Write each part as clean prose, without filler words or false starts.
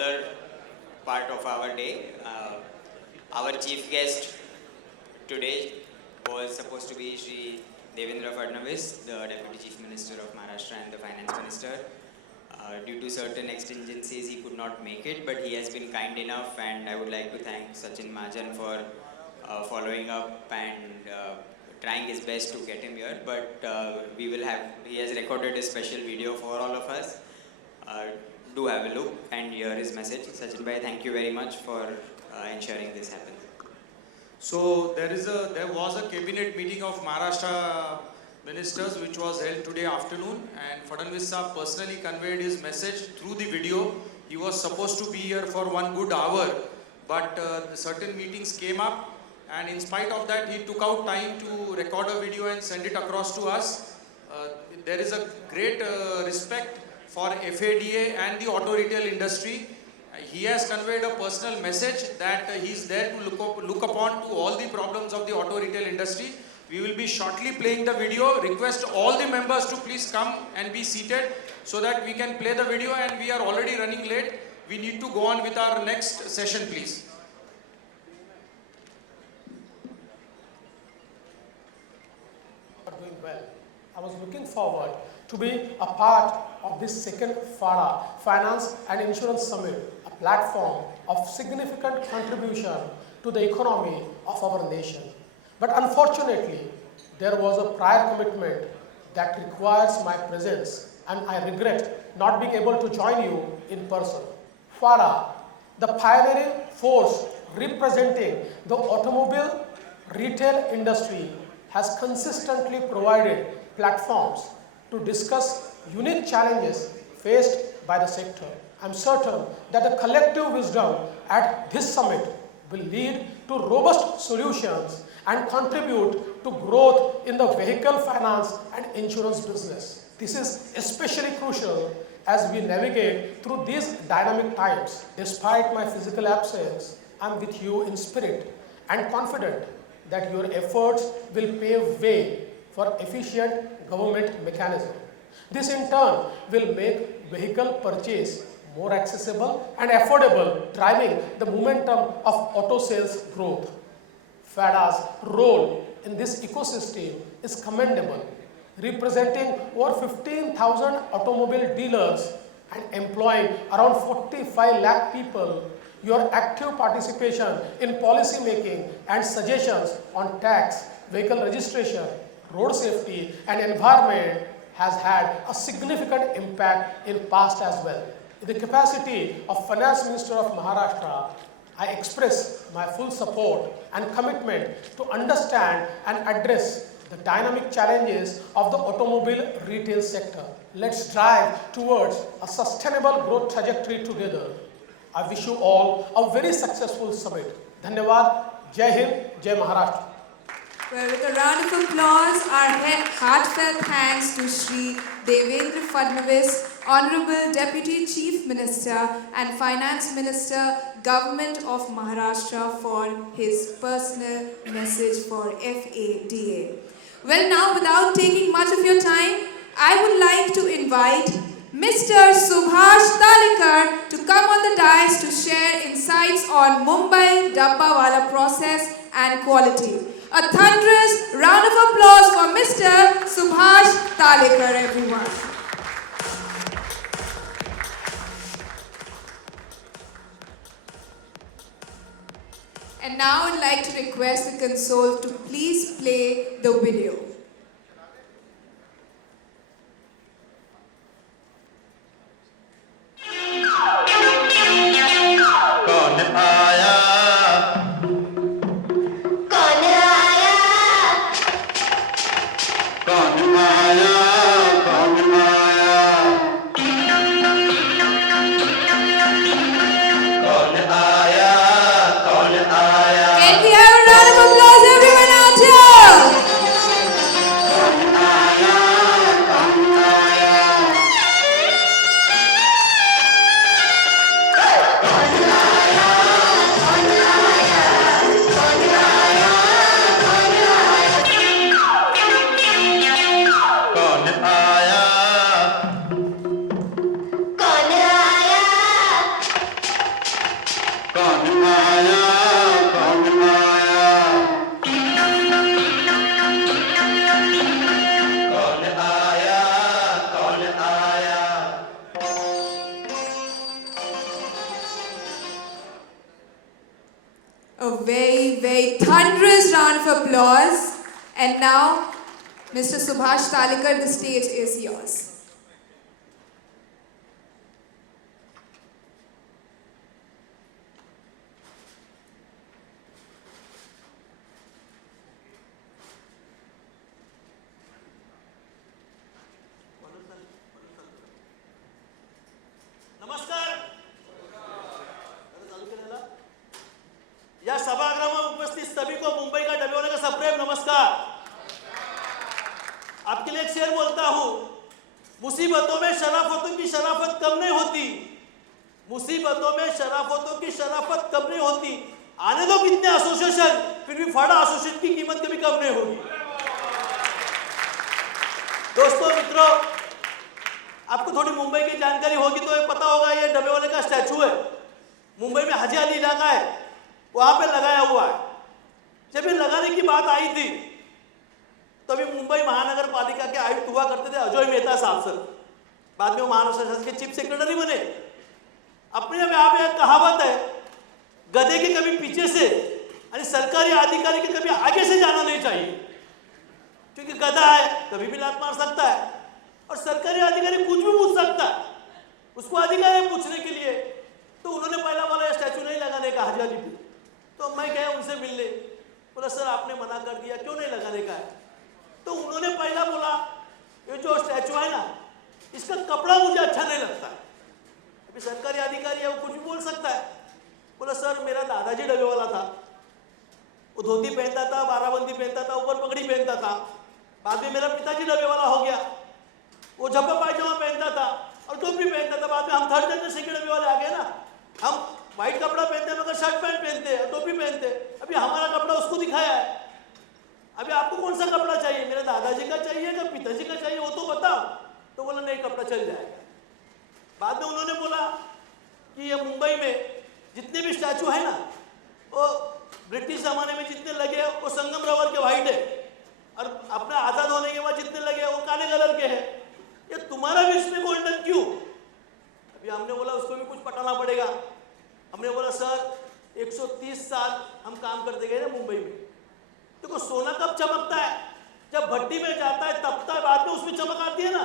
other part of our day. Our chief guest today was supposed to be Shri Devendra Fadnavis, the Deputy Chief Minister of Maharashtra and the Finance Minister. Due to certain exigencies, he could not make it, but he has been kind enough, and I would like to thank Sachin Mahajan for following up and trying his best to get him here. But he has recorded a special video for all of us. Do have a look and hear his message. Sachin bhai, thank you very much for ensuring this happens. So there was a cabinet meeting of Maharashtra ministers which was held today afternoon, and Fadnavis Saab personally conveyed his message through the video. He was supposed to be here for 1 good hour, but certain meetings came up, and in spite of that he took out time to record a video and send it across to us. There is a great respect for FADA and the auto retail industry. He has conveyed a personal message that he is there to look upon to all the problems of the auto retail industry. We will be shortly playing the video. Request all the members to please come and be seated so that we can play the video, and we are already running late. We need to go on with our next session, please. Doing well. I was looking forward to be a part of this second FADA, Finance and Insurance Summit, a platform of significant contribution to the economy of our nation. But unfortunately, there was a prior commitment that requires my presence, and I regret not being able to join you in person. FADA, the pioneering force representing the automobile retail industry, has consistently provided platforms to discuss unique challenges faced by the sector. I'm certain that the collective wisdom at this summit will lead to robust solutions and contribute to growth in the vehicle finance and insurance business. This is especially crucial as we navigate through these dynamic times. Despite my physical absence, I'm with you in spirit and confident that your efforts will pave way for efficient government mechanism. This in turn will make vehicle purchase more accessible and affordable, driving the momentum of auto sales growth. FADA's role in this ecosystem is commendable, representing over 15,000 automobile dealers and employing around 45 lakh people. Your active participation in policy making and suggestions on tax, vehicle registration, road safety and environment has had a significant impact in past as well. In the capacity of Finance Minister of Maharashtra, I express my full support and commitment to understand and address the dynamic challenges of the automobile retail sector. Let's drive towards a sustainable growth trajectory together. I wish you all a very successful summit. Dhanyavad, Jai Hind, Jai Maharashtra. Well, with a round of applause, our heartfelt thanks to Shri Devendra Fadnavis, Honorable Deputy Chief Minister and Finance Minister, Government of Maharashtra, for his personal message for FADA. Well, now, without taking much of your time, I would like to invite Mr. Subhash Talekar to come on the dais to share insights on Mumbai Dabbawala process and quality. A thunderous round of applause for Mr. Subhash Talekar, everyone. And now I'd like to request the console to please play the video. Can we have a round of applause, everyone out here? a very, very thunderous round of applause. And now, Mr. Subhash Talikar, the stage is yours. नमस्कार. या सभागृह में उपस्थित सभी को मुंबई का डबेवाले का सप्रेम नमस्कार. आपके लिए एक शेर बोलता हूं. मुसीबतों में शराफतों की शराफत कम नहीं होती. मुसीबतों में शराफतों की शराफत कम नहीं होती. आने दो कितने एसोसिएशन, फिर भी फाड़ा एसोसिएशन की कीमत कभी कम नहीं होगी. दोस्तों मित्रों, आपको थोड़ी मुंबई की जानकारी होगी तो ये पता होगा, ये डबेवाले का स्टैचू है. मुंबई में हाजी अली इलाका है, वहां पे लगाया हुआ है. जब ये लगाने की बात आई थी तभी मुंबई महानगर पालिका के आयुक्त हुआ करते थे अजय मेहता साहब सर. बाद में वो महाराष्ट्र शासन के चीफ सेक्रेटरी बने. अपने अब यहाँ पे एक कहावत है, गधे के कभी पीछे से यानी सरकारी अधिकारी के कभी आगे से जाना नहीं चाहिए. क्योंकि गधा है कभी भी लात मार सकता है और सरकारी अधिकारी कुछ भी पूछ सकता है. उसको अधिकार है पूछने के लिए. तो उन्होंने पहला वाला स्टैचू नहीं लगाने का हाजी अली पे. तो मैं गया उनसे मिलने, बोला सर आपने मना कर दिया, क्यों नहीं लगाने का है. तो उन्होंने पहला बोला ये जो स्टैचू है ना, इसका कपड़ा मुझे अच्छा नहीं लगता. अभी सरकारी अधिकारी है वो कुछ भी बोल सकता है. बोला सर मेरा दादाजी डबेवाला था, वो धोती पहनता था, बाराबंदी पहनता था, ऊपर पगड़ी पहनता था. बाद में मेरा पिताजी डबेवाला हो गया, वो झब्बा पायजामा पहनता था और टोपी पहनता था. बाद में हम थर्ड जनरेशन के डबेवाले आ गए ना. हम व्हाइट कपड़ा पहनते हैं मगर शर्ट पैंट पहनते हैं, टोपी पहनते हैं. अभी हमारा कपड़ा उसको दिखाया है. अभी आपको कौन सा कपड़ा चाहिए, मेरे दादाजी का चाहिए या पिताजी का चाहिए, वो तो बताओ. तो बोला नहीं कपड़ा चल जाएगा. बाद में उन्होंने बोला कि ये मुंबई में जितने भी स्टैचू है ना, वो ब्रिटिश जमाने में जितने लगे वो संगम रबर के व्हाइट है और अपना आज़ाद होने के बाद जितने लगे वो काले कलर के हैं. ये तुम्हारा भी इसमें गोल्डन क्यों. अभी हमने बोला उसको भी कुछ पटाना पड़ेगा. हमने बोला सर 130 साल हम काम करते गए ना मुंबई में. देखो सोना कब चमकता है, जब भट्टी में जाता है तपता है, बाद में उसमें चमक आती है ना.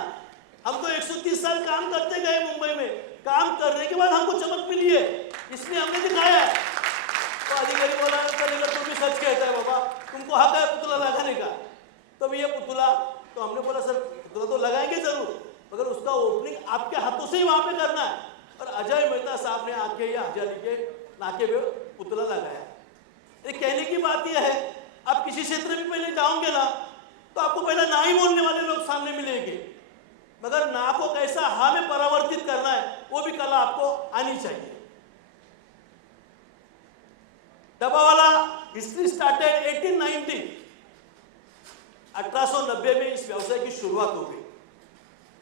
हम तो 130 साल काम करते गए मुंबई में, काम करने के बाद हमको चमक मिली है, इसलिए हमने दिखाया है. तो अधिकारी बोला करेगा तुम भी सच कहता है बाबा, तुमको हक है पुतला लगाने का. तो ये पुतला, तो हमने बोला सर पुतला तो लगाएंगे जरूर, मगर उसका ओपनिंग आपके हाथों से ही वहां पे करना है. और अजय मेहता साहब ने आके या हजारी के नाके पे पुतला लगाया. ये कहने की बात यह है, आप किसी क्षेत्र में पहले जाओगे ना तो आपको पहले ना ही बोलने वाले लोग सामने मिलेंगे, मगर ना को कैसा हा में परिवर्तित करना है वो भी कला आपको आनी चाहिए. Dabbawala history started 1890. 1890 में इस व्यवसाय की शुरुआत हो गई.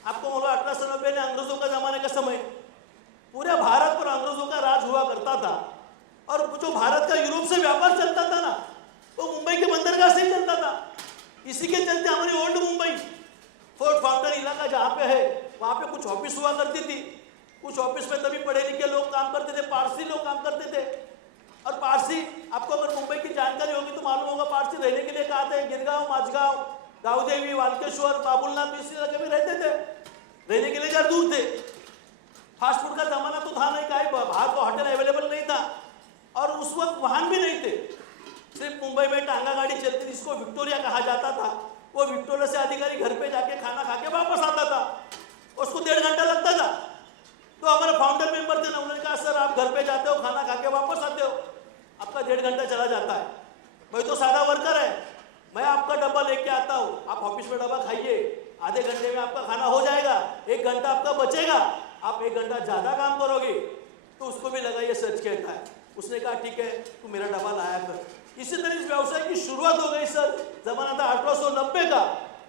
आपको बोला 1890 में अंग्रेजों का जमाने का समय, पूरे भारत पर अंग्रेजों का राज हुआ करता था. और जो भारत का यूरोप से व्यापार चलता था ना, वो मुंबई के बंदरगाह से ही चलता था. इसी के चलते हमारी ओल्ड मुंबई फोर्ट फाउंटेन इलाका जहाँ पे है वहाँ पे कुछ ऑफिस हुआ करती थी. कुछ ऑफिस में तभी पढ़े लिखे लोग काम करते थे, पारसी लोग काम करते थे. और पारसी, आपको अगर मुंबई की जानकारी होगी तो मालूम होगा पारसी रहने के लिए कहाँ थे, गिरगांव, माझगांव, गावदेवी, वालकेश्वर, बाबुलनाथ इस इलाके में रहते थे. रहने के लिए घर दूर थे. फास्ट फूड का जमाना तो था नहीं, कहीं बाहर तो होटल अवेलेबल नहीं था और उस वक्त वाहन भी नहीं थे. सिर्फ मुंबई में टांगा गाड़ी चलती थी, जिसको विक्टोरिया कहा जाता था. वो विक्टोरिया से अधिकारी घर पे जाके खाना खा के वापस आता था, उसको 1.5 घंटा लगता था. तो हमारे फाउंडर मेंबर थे ना, उन्होंने कहा सर आप घर पे जाते हो, खाना खा के वापस आते हो, आपका 1.5 घंटा चला जाता है. मैं तो सादा वर्कर है, मैं आपका डब्बा लेके आता हूँ, आप ऑफिस में डब्बा खाइए, आधे घंटे में आपका खाना हो जाएगा, 1 घंटा आपका बचेगा, आप 1 घंटा ज़्यादा काम करोगे. तो उसको भी लगा ये सच कहता है. उसने कहा ठीक है तू मेरा डब्बा लाया कर. इसी तरह इस व्यवसाय की शुरुआत हो गई सर. जमाना था 1890 का.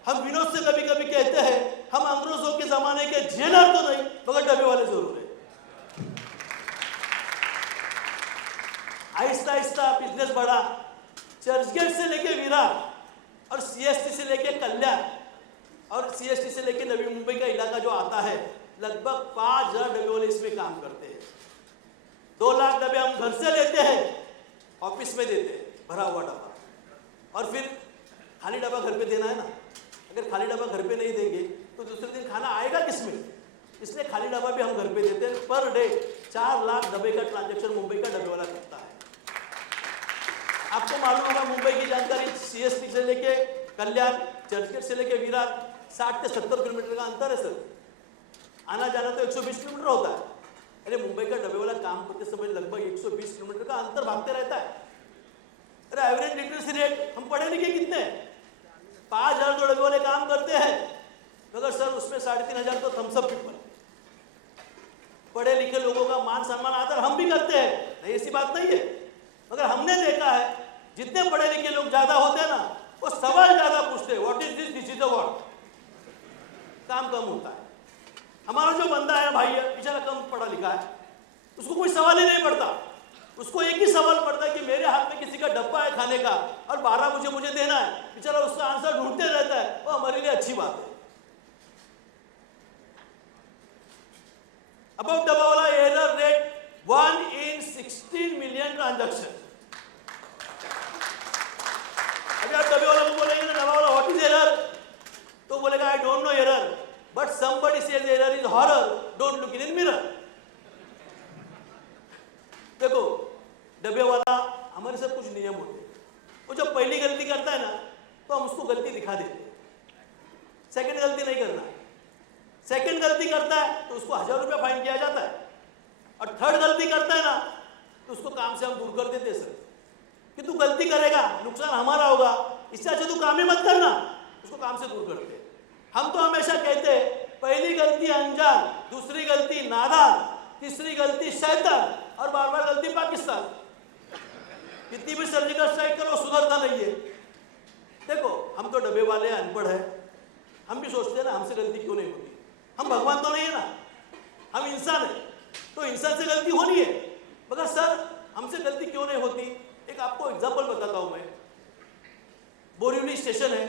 हम विनोद से कभी कभी कहते हैं हम अंग्रेजों के जमाने के जेलर तो नहीं मगर डब्बे वाले जरूर है. आहिस्ता आहिस्ता बिजनेस बढ़ा. चर्चगेट से लेके विरार और सीएसटी से लेके कल्याण और सीएसटी से लेके नवी मुंबई का इलाका जो आता है, लगभग 5000 डब्बे वाले इसमें काम करते हैं. 2 लाख डब्बे हम घर से लेते हैं ऑफिस में देते हैं भरा हुआ डब्बा, और फिर खाली डब्बा घर पे देना है ना। अगर खाली डब्बा घर पे नहीं देंगे तो दूसरे दिन खाना आएगा किसमें? इसलिए खाली डब्बा भी हम घर पे देते हैं। पर डे 4 लाख डब्बे का ट्रांजैक्शन मुंबई का डब्बे वाला करता है। आपको मालूम होगा मुंबई की जानकारी, CST से लेके कल्याण, चर्चगेट से लेके विरार 60 से 70 किलोमीटर का अंतर है सर। आना जाना तो 120 किलोमीटर होता है। अरे मुंबई का डब्बे वाला काम करते समय लगभग 120 किलोमीटर का अंतर भागते रहता है। अरे एवरेज लिटरेसी रेट, हम पढ़े लिखे कितने हैं? 5000 तो डब्बे वाले काम करते हैं, मगर सर उसमें 3500 तो थम्सअप पीपल। पढ़े लिखे लोगों का मान सम्मान आदर हम भी करते हैं, नहीं ऐसी बात नहीं है, मगर हमने देखा है जितने पढ़े लिखे लोग ज्यादा होते हैं ना, वो सवाल ज्यादा पूछते हैं, what is this, this is the what. काम कम होता है। हमारा जो बंदा है भाई है, बेचारा कम पढ़ा लिखा है, उसको कोई सवाल ही नहीं पड़ता। उसको एक ही सवाल पड़ता है कि मेरे हाथ में किसी का डब्बा है खाने का और 12 मुझे देना है। बेचारा उसका आंसर ढूंढते रहता है, वो हमारे लिए अच्छी बात है। About डब्बा वाला error rate 1 in 16 million transaction. अभी आप डब्बे वाला को बोलेंगे ना डब्बा वाला व्हाट इज एरर, तो बोलेगा I don't know error, but somebody says error is horror, don't look in mirror. देखो डब्बे वाला हमारे साथ कुछ नियम होते हैं। वो जब पहली गलती करता है ना तो हम उसको गलती दिखा देते हैं, सेकंड गलती नहीं करना है। सेकंड गलती करता है तो उसको 1000 रुपया फाइन किया जाता है, और थर्ड गलती करता है ना तो उसको काम से हम दूर कर देते हैं सर, कि तू गलती करेगा नुकसान हमारा होगा, इससे अच्छा तू काम ही मत करना, उसको काम से दूर करते हैं। हम तो हमेशा कहते हैं पहली गलती अनजान, दूसरी गलती नादान, तीसरी गलती शैतान, और बार बार गलती पाकिस्तान। कितनी भी सर्जिकल स्ट्राइक करो सुधरता नहीं है। देखो हम तो डब्बे वाले अनपढ़ है, हम भी सोचते हैं ना हमसे गलती क्यों नहीं होती। हम भगवान तो नहीं है ना, हम इंसान है, तो इंसान से गलती होनी है, मगर सर हमसे गलती क्यों नहीं होती। एक आपको एग्जांपल बताता हूं मैं। बोरीवली स्टेशन है,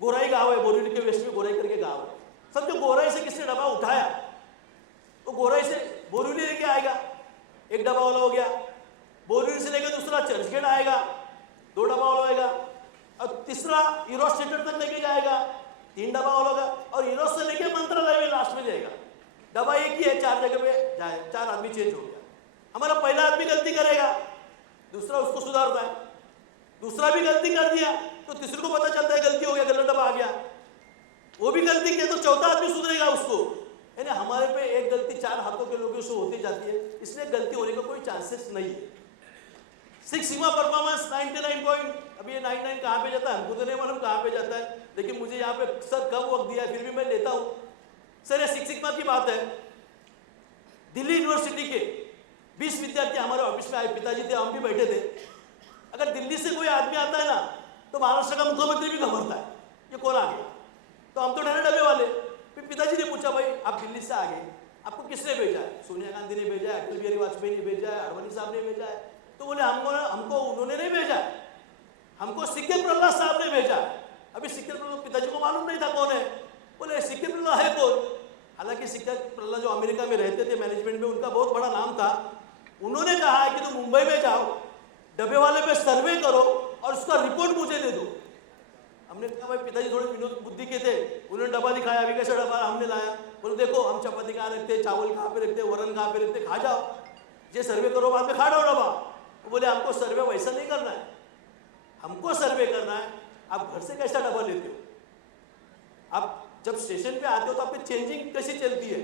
गोराई गांव है, बोरीवली के वेस्ट में गोराई करके गांव है। समझो गोराई से किसने डब्बा उठाया तो गोराई से बोरीवली लेके आएगा, एक डब्बा वाला हो गया। बोरीवली से लेकर दूसरा चर्चगेट आएगा, 2 डब्बा वाला होगा, और तीसरा इरोस थिएटर तक लेके जाएगा, 3 डब्बा वाला होगा, और इरोस से लेके मंत्रालय में लास्ट में जाएगा। डब्बा एक ही है, 4 जगह पे जाए, 4 आदमी चेंज हो गया। हमारा पहला आदमी गलती करेगा, दूसरा उसको सुधारता है, दूसरा भी गलती कर दिया तो तीसरे को पता चलता है गलती हो गया, गलत डब्बा आ गया, वो भी गलती किया तो चौथा आदमी सुधरेगा उसको। यानी हमारे पे एक गलती 4 हाथों के लोगों से होती जाती है, इसलिए गलती होने का कोई चांसेस नहीं है। 6 सिग्मा परफॉर्मेंस 99 पॉइंट, अभी ये 99 कहाँ पे जाता है हमको तो नहीं मालूम कहाँ पे जाता है, लेकिन मुझे यहाँ पे सर कम वक्त दिया है फिर भी मैं लेता हूँ। सर ये 6 सिग्मा की बात है। दिल्ली यूनिवर्सिटी के 20 विद्यार्थी हमारे ऑफिस में आए, पिताजी थे, हम भी बैठे थे। अगर दिल्ली से कोई आदमी आता है ना तो महाराष्ट्र का मुख्यमंत्री भी घबराता है, ये कौन आ गया, तो हम तो डरे डबे वाले। फिर पिताजी ने पूछा भाई आप दिल्ली से आ गए, आपको किसने भेजा है? सोनिया गांधी ने भेजा है, अटल बिहारी वाजपेयी ने भेजा है, अडवाणी साहब ने भेजा है। तो बोले हमको उन्होंने नहीं भेजा, हमको सिक्के प्रहलाद साहब ने भेजा। अभी सिक्के प्रहलाद पिताजी को मालूम नहीं था कौन है, बोले सिक्के प्रहलाद है कौन? हालांकि सिक्के प्रहलाद जो अमेरिका में रहते थे मैनेजमेंट में, उनका बहुत बड़ा नाम था। उन्होंने कहा है कि तुम मुंबई में जाओ, डब्बे वाले पे सर्वे करो और उसका रिपोर्ट मुझे दे दो। हमने कहा भाई पिताजी थोड़े विनोद बुद्धि के थे, उन्होंने डब्बा दिखाया, अभी कैसा डब्बा हमने लाया, बोले देखो हम चपाती कहाँ रखते, चावल कहाँ पे रखते, वरण कहाँ पे रखते, खा जाओ, ये सर्वे करो बाद में खा जाओ डब्बा। वो बोले हमको सर्वे वैसा नहीं करना है, हमको सर्वे करना है आप घर से कैसा डब्बा लेते हो, आप जब स्टेशन पे आते हो तो आपकी चेंजिंग कैसी चलती है,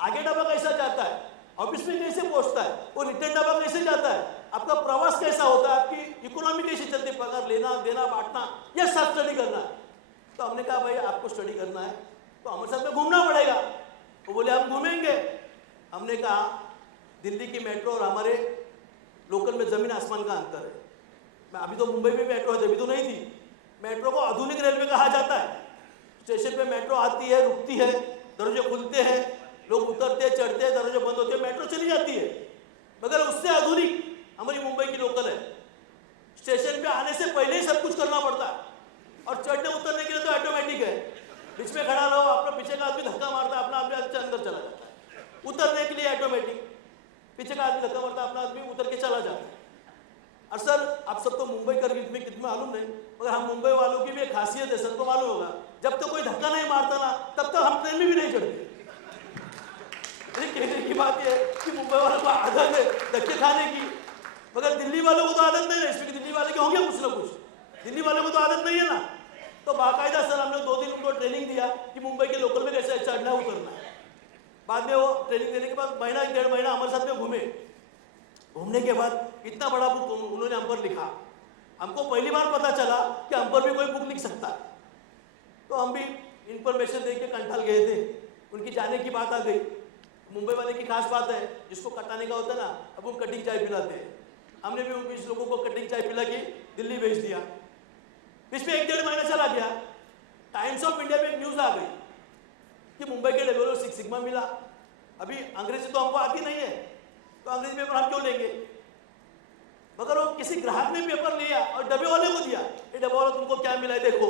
आगे डब्बा कैसा जाता है, ऑफिस में कैसे पहुंचता है, वो रिटर्न डब्बा कैसे जाता है, आपका प्रवास कैसा होता है, आपकी इकोनॉमी कैसी चलती है, पगार लेना देना बांटना, ये सब स्टडी करना है। तो हमने कहा भाई आपको स्टडी करना है तो हमारे साथ में घूमना पड़ेगा। वो बोले हम घूमेंगे। हमने कहा दिल्ली की मेट्रो और हमारे लोकल में जमीन आसमान का अंतर है। मैं अभी तो मुंबई में मेट्रो है, अभी तो नहीं थी। मेट्रो को आधुनिक रेलवे कहा जाता है। स्टेशन पे मेट्रो आती है, रुकती है, दरवाजे खुलते हैं, लोग उतरते चढ़ते हैं, दरवाजे बंद होते हैं, मेट्रो चली जाती है। मगर उससे आधुनिक हमारी मुंबई की लोकल है। स्टेशन पे आने से पहले ही सब कुछ करना पड़ता है, और चढ़ने उतरने के लिए तो ऑटोमेटिक है। बीच में खड़ा रहो, अपना पीछे का आदमी धक्का मारता है, अपना आदमी अच्छा अंदर चला जाता है। उतरने के लिए ऑटोमेटिक, पीछे का आदमी धक्का मारता है, अपना आदमी उतर के चला जाता है। और सर आप सब तो मुंबई कर में कितना मालूम नहीं, मगर हम मुंबई वालों की भी एक खासियत है, सबको मालूम होगा, जब तक कोई धक्का नहीं मारता ना तब तक हम ट्रेन में भी नहीं चढ़ते। कहने की बात यह है कि मुंबई वालों को आदत है धक्के खाने की, मगर दिल्ली वालों को तो आदत नहीं है, इसमें दिल्ली वाले के होंगे कुछ ना कुछ, दिल्ली वालों को तो आदत नहीं है ना। तो बाकायदा सर हमने 2 दिन उनको ट्रेनिंग दिया कि मुंबई के लोकल में कैसे चढ़ना उतरना है। बाद में वो ट्रेनिंग देने के बाद महीना 1.5 महीना हमारे साथ में घूमे। घूमने के बाद इतना बड़ा बुक उन्होंने हम पर लिखा, हमको पहली बार पता चला कि हम पर भी कोई बुक लिख सकता है। तो हम भी इंफॉर्मेशन दे के कंठाल गए थे, उनकी जाने की बात आ गई। मुंबई वाले की खास बात है, जिसको कटाने का होता है ना, अब वो कटिंग चाय पिलाते हैं। हमने भी उन 20 लोगों को कटिंग चाय पिला के दिल्ली भेज दिया। इसमें 1.5 महीना चला गया। टाइम्स ऑफ इंडिया में एक न्यूज आ गई कि मुंबई के डब्ल्यू को 6 सिग्मा मिला। अभी अंग्रेजी तो हमको आती नहीं है, तो अंग्रेजी पेपर हम क्यों लेंगे, मगर वो किसी ग्राहक ने पेपर लिया और डब्बे वाले को दिया, ये डब्बा वाला तुमको क्या मिला है देखो।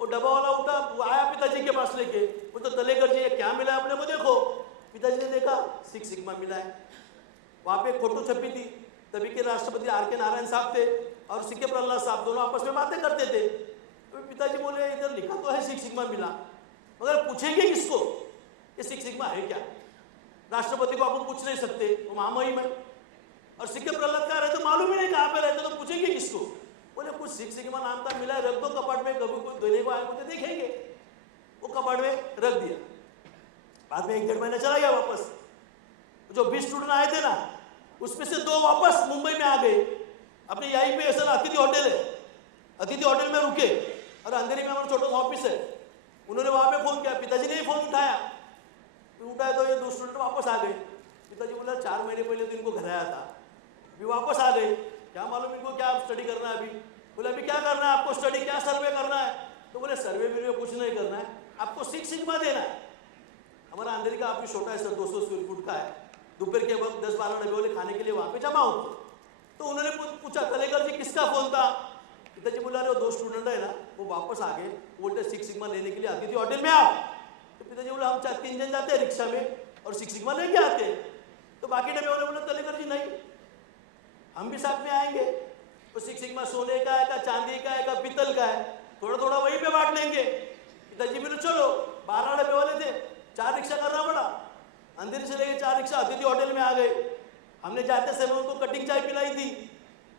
वो डब्बा वाला उठा, वो आया पिताजी के पास लेके, वो तो तलेकर जी ये क्या मिला है अपने को देखो। पिताजी ने देखा 6 सिग्मा मिला है। वहाँ पे एक फोटो छपी थी, तभी के राष्ट्रपति आर के नारायण साहब थे और सीके प्रहलाद साहब, दोनों आपस में बातें करते थे। तो पिताजी बोले इधर लिखा तो है 6 सिग्मा मिला, मगर पूछेंगे किसको ये 6 सिग्मा है क्या। राष्ट्रपति को आप पूछ नहीं सकते, वो महामहिम है, और सीके प्रहलाद कह रहे तो मालूम ही नहीं कहाँ पे रहते, तो पूछेंगे किसको। बोले कुछ 6 सिग्मा नाम का मिला है, रख दो कपाट में, कभी कोई देने को आए मुझे देखेंगे। वो कपाट में रख दिया। बाद में 1.5 महीना चला गया वापस। जो 20 स्टूडेंट आए थे ना, उसमें से 2 वापस मुंबई में आ गए। अपने यहीं पे ऐसा अतिथि होटल है, अतिथि होटल में रुके, और अंधेरी में हमारा छोटा सा ऑफिस है। उन्होंने वहाँ पे फोन किया, पिताजी ने ही फोन उठाया, उठाया तो ये 2 स्टूडेंट वापस आ गए। पिताजी बोला 4 महीने पहले तो इनको घर आया था, अभी वापस आ गए, क्या मालूम इनको क्या स्टडी करना है। अभी बोले अभी क्या करना है आपको स्टडी, क्या सर्वे करना है। तो बोले सर्वे में कुछ नहीं करना है, आपको 6 सिग्मा देना है। हमारा अंधेरी का ऑफिस छोटा है सर, 200 स्क्वायर फुट का है। दोपहर के वक्त 10-12 डब्बे वाले खाने के लिए वहाँ पे जमा होते। तो उन्होंने पूछा तलेकर जी किसका फोन था। पिताजी बोला रहे वो 2 स्टूडेंट है ना, वो वापस आ गए, बोलते 6 सिग्मा लेने के लिए आती थी होटल में आओ। तो पिताजी बोला हम 3 जन जाते हैं रिक्शा में और 6 सिग्मा लेके आते हैं। तो बाकी डब्बे वाले बोले तलेकर जी नहीं, हम भी साथ में आएंगे। तो 6 सिग्मा सोने का है का चांदी का है का पीतल का है, थोड़ा थोड़ा वहीं पे बांट लेंगे। पिताजी बोले चलो, 12 डब्बे वाले थे, 4 रिक्शा करना पड़ा। अंधेरी से लेके 4 रिक्शा अतिथि होटल में आ गए। हमने जाते समय उनको कटिंग चाय पिलाई थी,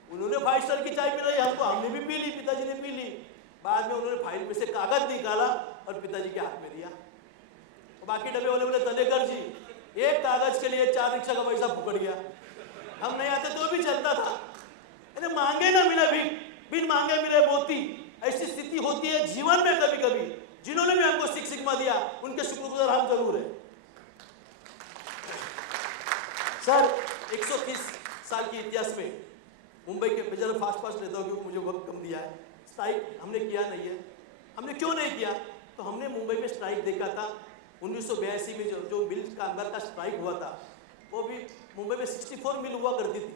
उन्होंने 5 स्टार की चाय पिलाई हमको, हमने भी पी ली, पिताजी ने पी ली। बाद में उन्होंने फाइल में से कागज निकाला और पिताजी के हाथ में दिया। तो बाकी डब्बे वाले बोले तलेकर जी एक कागज के लिए 4 रिक्शा का पैसा फुकड़ गया, हम नहीं आते तो भी चलता था। अरे मांगे ना मिले भी, बिन मांगे मिले मोती, ऐसी स्थिति होती है जीवन में कभी कभी। जिन्होंने भी हमको 6 सिग्मा दिया उनके शुक्रगुजार हम जरूर है। सर 130 साल के इतिहास में मुंबई के, मैं जरा फास्ट लेता हूँ क्योंकि मुझे वक्त कम दिया है। स्ट्राइक हमने किया नहीं है, हमने क्यों नहीं किया, तो हमने मुंबई में स्ट्राइक देखा था 1982 में जो मिल कामगार का स्ट्राइक हुआ था। वो भी मुंबई में 64 मिल हुआ करती थी,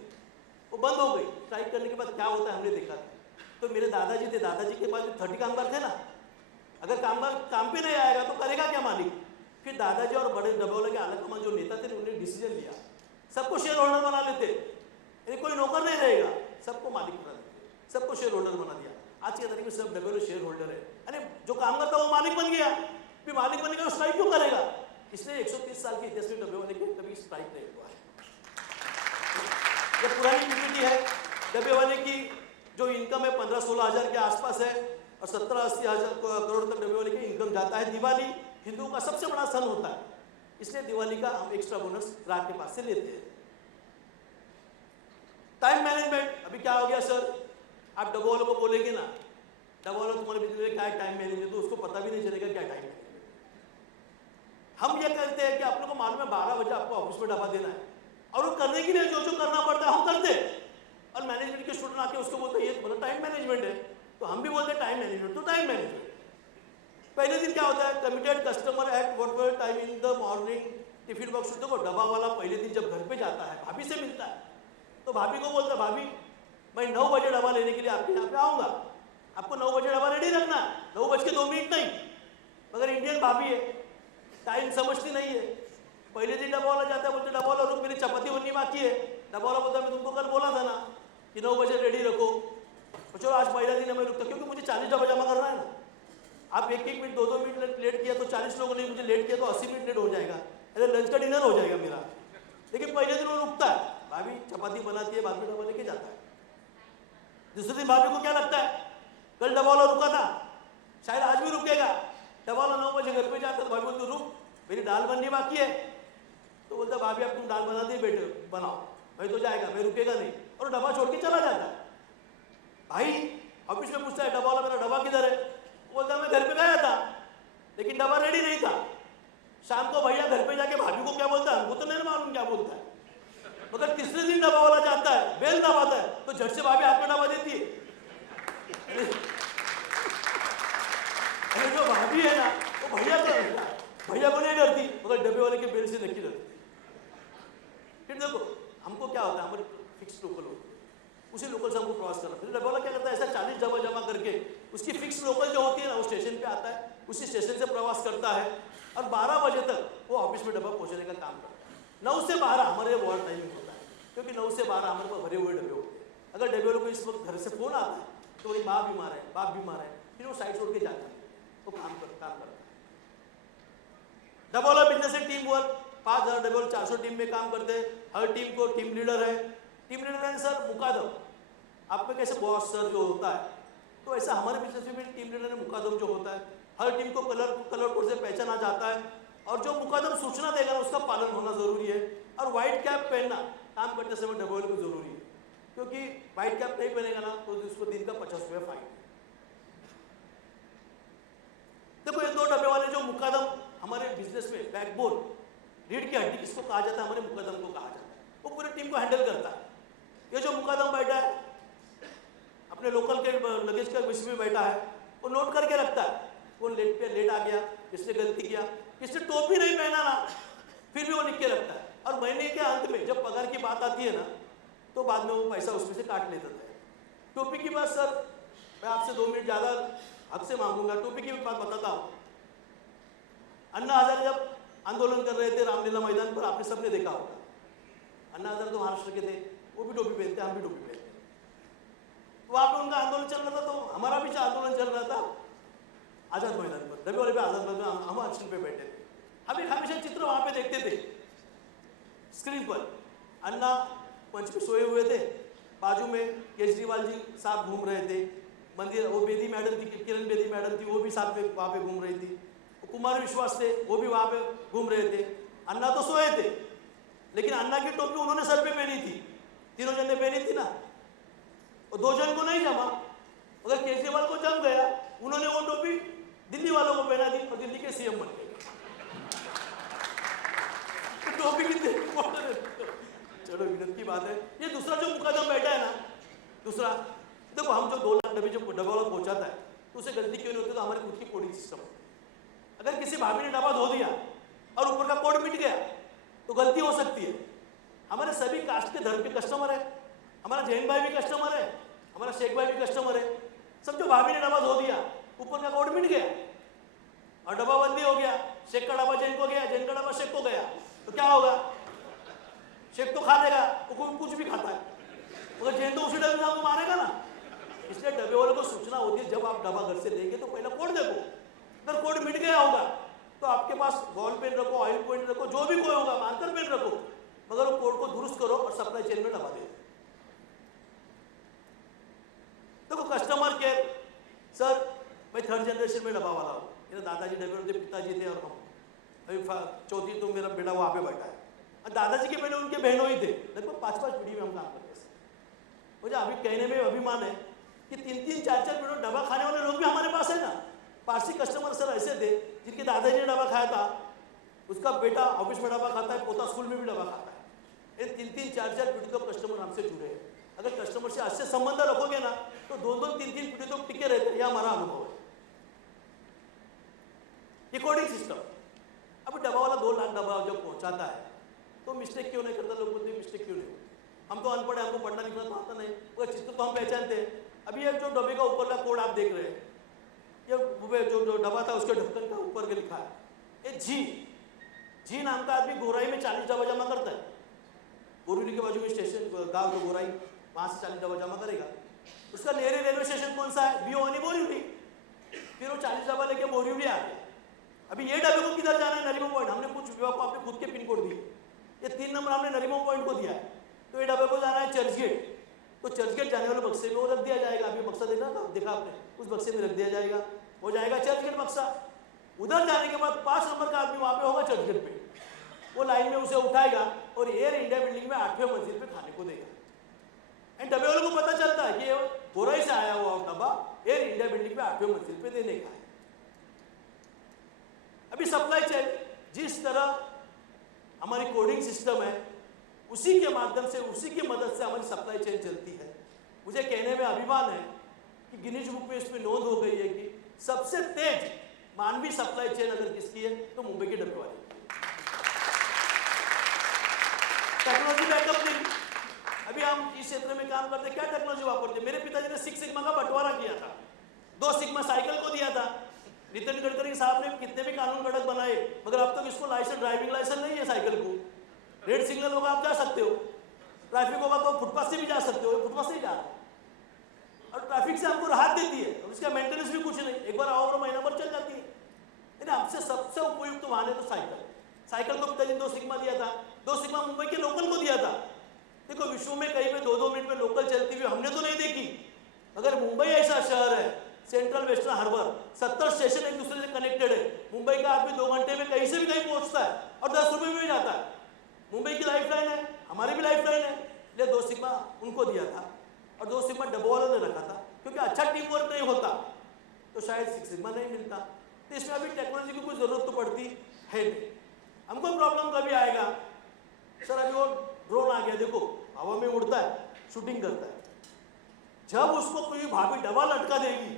वो बंद हो गई। स्ट्राइक करने के बाद क्या होता है हमने देखा था। तो मेरे दादाजी थे, दादाजी के पास 30 कामगार थे ना, अगर कामगार काम पे नहीं आएगा तो करेगा क्या मालिक। फिर दादाजी और बड़े डब्बे के अलग कमान जो नेता थे उन्होंने डिसीजन लिया, सबको शेयर होल्डर बना लेते, यानी कोई नौकर नहीं रहेगा, सबको मालिक बना देते, सबको शेयर होल्डर बना दिया। आज के तारीख में सब डब्ल्यू शेयर होल्डर है, यानी जो कामगार था वो मालिक बन गया। फिर मालिक बन गया, स्ट्राइक क्यों करेगा। इसलिए 130 साल के इतिहास में डब्ल्यू वाले के कभी स्ट्राइक नहीं हुआ है। ये पुरानी पीपीटी है। डब्ल्यू वाले की जो इनकम है 15-16 हज़ार के आसपास है और 70-80 हज़ार करोड़ तक डब्ल्यू वाले की इनकम जाता है। दिवाली हिंदुओं का सबसे बड़ा सन होता है, इसलिए दिवाली का हम एक्स्ट्रा बोनस रात के पास से लेते हैं। टाइम मैनेजमेंट, अभी क्या हो गया सर, आप डब्बा वालों को बोलेंगे ना, डब्बा वालों तुम्हारे बिजनेस में क्या है टाइम मैनेजमेंट, तो उसको पता भी नहीं चलेगा क्या टाइम मैनेजमेंट। हम ये करते हैं कि आप लोगों को मालूम है 12 बजे आपको ऑफिस में डब्बा देना है, और वो करने के लिए जो जो करना पड़ता है हम करते हैं। और मैनेजमेंट के स्टूडेंट आके उसको बोलते हैं ये तुम्हारा टाइम मैनेजमेंट है, तो हम भी बोलते हैं टाइम मैनेजमेंट। तो टाइम मैनेजमेंट पहले दिन क्या होता है, committed customer at whatever time in the morning tiffin box. देखो डब्बा वाला पहले दिन जब घर पे जाता है भाभी से मिलता है, तो भाभी को बोलता है भाभी मैं 9 बजे डब्बा लेने के लिए आपके यहाँ पे आऊँगा, आपको 9 बजे डब्बा रेडी रखना है, 9:02 नहीं। मगर इंडियन भाभी है, टाइम समझती नहीं है। पहले दिन डब्बा वाला जाता है, बोलते डब्बा वाला रुक मेरी चपाती बननी बाकी है, डब्बा वाला बोलता मैं तुमको कल बोला था ना, कि 9 बजे रेडी रखो, तो चलो आज पहला दिन है मैं रुकता, क्योंकि मुझे 40 डब्बा जमा करना है ना। आप 1-1 मिनट 2-2 मिनट लेट किया तो 40 लोगों ने मुझे लेट किया तो 80 मिनट लेट हो जाएगा, अरे लंच का डिनर हो जाएगा मेरा। लेकिन पहले दिन वो रुकता है, भाभी चपाती बनाती है, बाद में डब्बा लेके जाता है। दूसरे दिन भाभी को क्या लगता है, कल डब्बा वाला रुका था, शायद आज भी रुकेगा। डब्बा वाला 9 बजे घर पे जाता है तो भाभी बोलती रुक, मेरी दाल बननी बाकी है। तो बोलता भाभी अब तुम दाल बना दी, बेटे बनाओ, मैं तो जाएगा, मैं रुकेगा नहीं, और डब्बा छोड़ के चला जाता है। भाई ऑफिस में पूछता है डब्बा वाला मेरा डब्बा किधर है, वो बोलता मैं घर पे गया था लेकिन डब्बा रेडी नहीं था। शाम को भैया घर पे जाके भाभी को क्या बोलता है हमको तो नहीं मालूम क्या बोलता है, मगर तीसरे दिन डब्बा वाला जाता है, बेल दबाता है तो झट से भाभी हाथ में डब्बा देती है। अरे जो भाभी है ना वो भैया को डरता है, भैया को नहीं डरती मगर डब्बे वाले के बेल से नहीं डरती। फिर देखो हमको क्या होता है, हमारे फिक्स लोकल होते हैं, उसी लोकल से हमको क्रॉस करना। फिर डब्बा वाला क्या करता है, ऐसा 40 डब्बा जमा करके उसकी फिक्स लोकल जो होती है ना वो स्टेशन पे आता है, उसी स्टेशन से प्रवास करता है और 12 बजे तक वो ऑफिस में डब्बा पहुंचाने का काम करता है। 9 से 12 हमारे वॉर्ड टाइमिंग होता है, क्योंकि 9 से 12 हमारे पास भरे हुए डब्बे होते हैं। अगर डब्बे वालों को इस वक्त घर से फोन आता है तो वही माँ बीमार है, बाप बीमार है, फिर वो साइड छोड़ के जाता है, वो काम करता है। डब्बा वाला बिजनेस है टीम वर्क, 5000 डब्बे वाले 400 टीम में काम करते हैं। हर टीम को टीम लीडर है, टीम लीडर है सर मुकादम, आप में कैसे बॉस सर जो होता है, तो ऐसा हमारे बिजनेस में भी टीम लीडर है मुकादम जो होता है। हर टीम को कलर कोड से पहचाना जाता है और जो मुकादम सूचना देगा ना उसका पालन होना जरूरी है। और व्हाइट कैप पहनना काम करते समय डब्बे वाले को जरूरी है, क्योंकि व्हाइट कैप नहीं पहनेगा ना तो उसको दिन का 50 रुपये फाइन। देखो ये 2 डब्बे वाले जो मुकादम हमारे बिजनेस में बैकबोन, रीढ़ की हड्डी किसको कहा जाता है, हमारे मुकादम को कहा जाता है, वो पूरी टीम को हैंडल करता है। ये जो मुकादम बैठा है अपने लोकल के लगेज के विषय में बैठा है, वो नोट करके रखता है कौन लेट आ गया, किसने गलती किया, किसने टोपी नहीं पहना ना, फिर भी वो लिख के रखता है। और महीने के अंत में जब पगार की बात आती है ना तो बाद में वो पैसा उसमें से काट लेता है। टोपी की बात सर मैं आपसे 2 मिनट ज़्यादा हद से मांगूंगा, टोपी की बात बताता हूँ। अन्ना हजारे जब आंदोलन कर रहे थे रामलीला मैदान पर, आपने सबने देखा होगा, अन्ना हजारे तो महाराष्ट्र के थे, वो भी टोपी पहनते, हम भी टोपी पहनते। तो वहाँ पे उनका आंदोलन चल रहा था, तो हमारा भी आंदोलन चल रहा था आज़ाद मैदान पर, डब्बे वाले पे आज़ाद मैदान, हम एक्शन पे बैठे थे। हम एक हमेशा चित्र वहाँ पे देखते थे स्क्रीन पर, अन्ना मंच पे सोए हुए थे, बाजू में केजरीवाल जी साहब घूम रहे थे, मंदिर वो बेदी मैडम थी, किरण बेदी मैडम थी, वो भी साथ में वहाँ पे घूम रही थी, कुमार विश्वास थे वो भी वहाँ पे घूम रहे थे। अन्ना तो सोए थे लेकिन अन्ना की टोपी उन्होंने सर पे पहनी थी, तीनों जन ने पहनी थी ना, और 2 जन को नहीं जमा, अगर केजरीवाल को जम गया उन्होंने वो टोपी दिल्ली वालों को पहना दी और दिल्ली के सीएम बन गए। टोपी कितने चलो विनोद की बात है। ये दूसरा जो मुकदम बैठा है ना, दूसरा देखो हम जो 2 लाख डब्बे जो डब्बा वाला पहुंचाता है तो उसे गलती क्यों नहीं होती, तो हमारे खुद की कोडिंग सिस्टम है। अगर किसी भाभी ने डब्बा धो दिया और ऊपर का कोड मिट गया तो गलती हो सकती है। हमारे सभी कास्ट के धर्म के कस्टमर है, हमारा जैन भाई भी कस्टमर है, हमारा शेख भाई भी कस्टमर है, सब जो भाभी ने डब्बा धो दिया ऊपर का कोड मिट गया और डब्बा बंदी हो गया, शेख का डब्बा जैन को गया, जैन का डब्बा शेख को गया, तो क्या होगा, शेख तो खा देगा, वो कुछ भी खाता है, मगर जैन तो उसी डब्बे में आपको मारेगा ना। इसलिए डब्बे वालों को सूचना होती है जब आप डब्बा घर से लेंगे तो पहले कोड देखो, अगर कोड मिट गया होगा तो आपके पास बॉल पेन रखो, ऑयल पेन रखो, जो भी कोई होगा मार्कर पेन रखो, मगर वो कोड को दुरुस्त करो और सप्लाई चेन में डबा दे। देखो कस्टमर केयर सर, मैं 3rd जनरेशन में डब्बा वाला हूँ, मेरे दादाजी डब्बे थे, पिताजी थे और हम, अभी 4थी तो मेरा बेटा वहाँ पे बैठा है, और दादाजी के पहले उनके बहनों ही थे, लगभग 5-5 पीढ़ी में हम काम करते हैं। मुझे अभी कहने में अभिमान है कि 3-3, 4-4 पीढ़ी डब्बा खाने वाले लोग भी हमारे पास है ना। पारसी कस्टमर सर ऐसे थे जिनके दादाजी ने डब्बा खाया था, उसका बेटा ऑफिस में डब्बा खाता है, पोता स्कूल में भी डब्बा खाता है। ये 3-3, 4-4 पीढ़ी तो कस्टमर हमसे जुड़े हैं। अगर कस्टमर से अच्छे संबंध रखोगे ना तो 2-2, 3-3 पीढ़ी तो टिके रहते हैं, यह हमारा अनुभव है। रिकॉर्डिंग सिस्टम, अभी डब्बा वाला 2 लाख डब्बा जब पहुंचाता है तो मिस्टेक क्यों नहीं करता, लोग बोलते हैं मिस्टेक क्यों नहीं होती, हम तो अनपढ़ है, हमको पढ़ना लिखना तो आता नहीं, वो चित्र तो हम पहचानते हैं। अभी ये जो डब्बे का ऊपर का कोड आप देख रहे हैं, ये जो डब्बा था उसके ढक्कन का ऊपर के लिखा है ये जी नाम का आदमी गोराई में 40 डब्बा जमा करता है, बोरीवली के बाजू में स्टेशन गाँव जो गोराई, वहाँ से 40 डब्बा जमा करेगा। उसका नेहरू रेलवे स्टेशन कौन सा है? BO1 बोरीवली। फिर वो 40 डब्बा लेके बोरीवली आ गया। अभी ये डब्बे को किधर जाना है? नरीमो पॉइंट। हमने कुछ विभाग को आपने खुद के पिन कोड दिए, ये 3 नंबर हमने नरीमो पॉइंट को दिया है। तो ये डब्बे को जाना है चर्चगेट, तो चर्चगेट जाने वाले बक्से में वो रख दिया जाएगा। अभी बक्सा देखा आपने, उस बक्से में रख दिया जाएगा, हो जाएगा चर्चगेट बक्सा। उधर जाने के बाद 5 नंबर का आदमी वहाँ पे होगा चर्चगेट पे, वो लाइन में उसे उठाएगा और एयर इंडिया बिल्डिंग में 8वें मंजिल पे खाने को देगा। एंड डब्बे वाले को पता चलता है कि ये बोराई से आया हुआ डब्बा एयर इंडिया बिल्डिंग में 8वें मंजिल पे देने का है। अभी सप्लाई चेन जिस तरह हमारी कोडिंग सिस्टम है, उसी के माध्यम से, उसी की मदद से हमारी सप्लाई चेन चलती है। मुझे कहने में अभिमान है कि गिनीज बुक में इसमें नोंद हो गई है कि सबसे तेज मानवीय सप्लाई चेन अगर किसकी है तो मुंबई के डब्बे वाले। टेक्नोलॉजी बैकअप नहीं। अभी हम इस क्षेत्र में काम करते, क्या टेक्नोलॉजी वापरते? मेरे पिताजी ने 6 सिग्मा का बंटवारा किया था, 2 सिग्मा साइकिल को दिया था। नितिन गडकरी साहब ने कितने भी कानून कड़क बनाए, मगर अब तक इसको लाइसेंस, ड्राइविंग लाइसेंस नहीं है साइकिल को। रेड सिग्नल होगा आप जा सकते हो, ट्रैफिक होगा तो फुटपाथ से भी जा सकते हो, फुटपाथ से ही जा रहा है। और ट्रैफिक से हमको राहत देती है और उसका मेंटेनेंस भी कुछ नहीं, एक बार आओ और महीना भर चल जाती है। हमसे सबसे उपयुक्त वाहन है तो साइकिल। साइकिल को पिताजी ने 2 सिग्मा दिया था, 2 सिग्मा मुंबई के लोकल को दिया था। देखो विश्व में कहीं पे 2-2 मिनट में लोकल चलती हुई हमने तो नहीं देखी, मगर मुंबई ऐसा शहर है, सेंट्रल वेस्टर्न हार्बर, 70 स्टेशन एक दूसरे से कनेक्टेड है। मुंबई का आदमी 2 घंटे में कहीं से भी कहीं पहुंचता है और 10 रुपए में भी जाता है। मुंबई की लाइफ लाइन है, हमारी भी लाइफ लाइन है। इसलिए 2 सिग्मा उनको दिया था और 2 सिग्मा डब्बे वालों ने रखा था, क्योंकि अच्छा टीम वर्क नहीं होता तो शायद 6 सिग्मा नहीं मिलता। तो इसमें अभी टेक्नोलॉजी की कोई जरूरत तो पड़ती है नहीं। हमको प्रॉब्लम कभी आएगा सर, अभी वो ड्रोन आ गया, देखो हवा में उड़ता है, शूटिंग करता है, जब उसको कोई भाभी डबा लटका देगी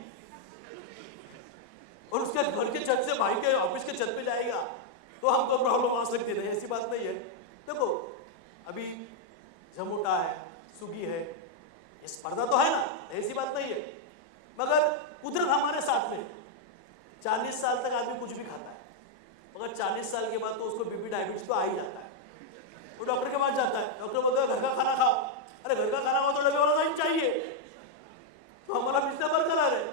और उसके घर के छत से भाई के ऑफिस के छत पे जाएगा तो हमको प्रॉब्लम आ सकती है। ऐसी बात नहीं है। देखो अभी जमुटा है, सुगी है, ये स्पर्धा तो है ना, ऐसी बात नहीं है, मगर कुदरत हमारे साथ में। 40 साल तक आदमी कुछ भी खाता है, मगर 40 साल के बाद तो उसको बीपी डायबिटीज तो आ ही जाता है। वो डॉक्टर के पास जाता है, डॉक्टर बोलता है घर का खाना खाओ। अरे घर का खाना खाओ तो डब्बे वाला नहीं चाहिए, तो हमारा बिजनेस बरकरार है।